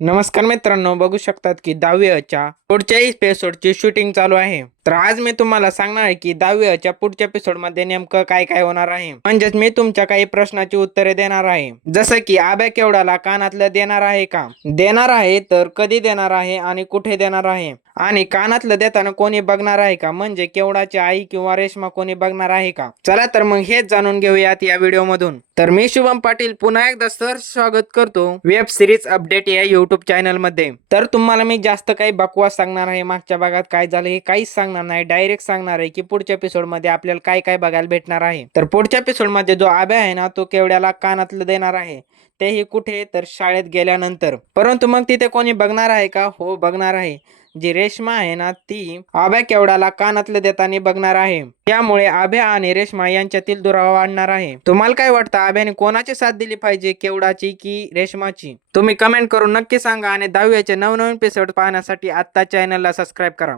नमस्कार मित्रांनो बघू शकतात की दहावीच्या पुढच्या एपिसोडची शूटिंग चालू आहे. तर आज मी तुम्हाला सांगणार आहे की दहावीच्या पुढच्या एपिसोडमध्ये नेमकं काय काय होणार आहे. म्हणजेच मी तुमच्या काही प्रश्नाची उत्तरे देणार आहे. जसं की आब्या केवडाला कानातलं देणार आहे का? देणार आहे तर कधी देणार आहे आणि कुठे देणार आहे? आणि कानातलं देताना कोणी बघणार आहे का? म्हणजे केवडाची आई किंवा रेश्मा कोणी बघणार आहे का? चला तर मग हेच जाणून घेऊयात या व्हिडिओ मधून तर मी शुभम पाटील पुन्हा एकदा सर स्वागत करतो वेब सिरीज अपडेट या युट्यूब चॅनलमध्ये तर तुम्हाला मी जास्त काही बकवास सांगणार आहे मागच्या भागात काय झालं हे काहीच सांगणार नाही डायरेक्ट सांगणार आहे की पुढच्या एपिसोडमध्ये आपल्याला काय काय बघायला भेटणार आहे. तर पुढच्या एपिसोडमध्ये जो आब्या आहे ना तो केवड्याला कानातलं देणार आहे. तेही कुठे? तर शाळेत गेल्यानंतर. परंतु मग तिथे कोणी बघणार आहे का? हो बघणार आहे. जी रेश्मा आहे ना ती आभ्या केवडाला कानातले देताना बघणार आहे. त्यामुळे आभ्या आणि रेश्मा यांच्यातील दुरावा वाढणार आहे. तुम्हाला काय वाटतं? आभ्याने कोणाची साथ दिली पाहिजे केवडाची की रेश्माची? तुम्ही कमेंट करून नक्की सांगा आणि दहाव्याचे नवनवीन एपिसोड पाहण्यासाठी आत्ता चॅनलला सबस्क्राईब करा.